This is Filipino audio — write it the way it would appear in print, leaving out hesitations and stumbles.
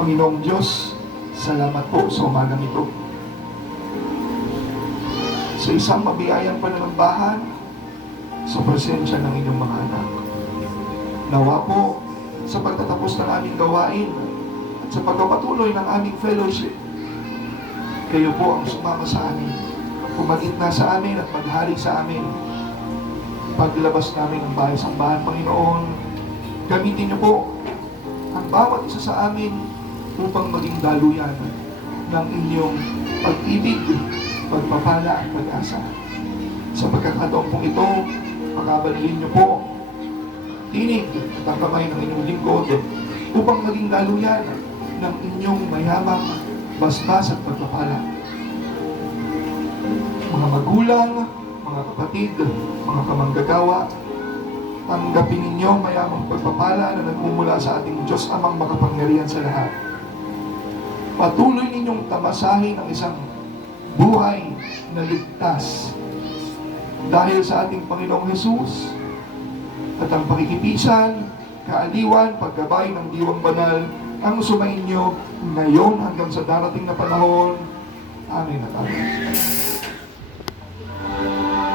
Panginoong Diyos, salamat po sa umagang ito. Sa isang mabiyayang pananambahan, sa presensya ng inyong mga anak. Nawa po, sa pagtatapos ng aming gawain, at sa pagpapatuloy ng aming fellowship, kayo po ang sumama sa amin, pumagitna sa amin at maghari sa amin. Paglabas namin ng bahay-sambahan, Panginoon, gamitin niyo po ang bawat isa sa amin upang maging daluyan ng inyong pag-ibig, pagpapala at pag-asa. Sa pagkakataon pong ito, pakabalin niyo po tinig at ang kamay ng inyong lingkod upang maging daluyan ng inyong mayamang basbas at pagpapala. Mga magulang, mga kapatid, mga kamanggagawa, tanggapin ninyo mayamang pagpapala na nagmumula sa ating Diyos Amang makapangyarihan sa lahat. Patuloy ninyong tamasahin ang isang buhay na ligtas dahil sa ating Panginoong Jesus at ang pakikipisan, kaaliwan, paggabay ng diwang banal ang sumainyo ngayon hanggang sa darating na panahon. Amen at amen.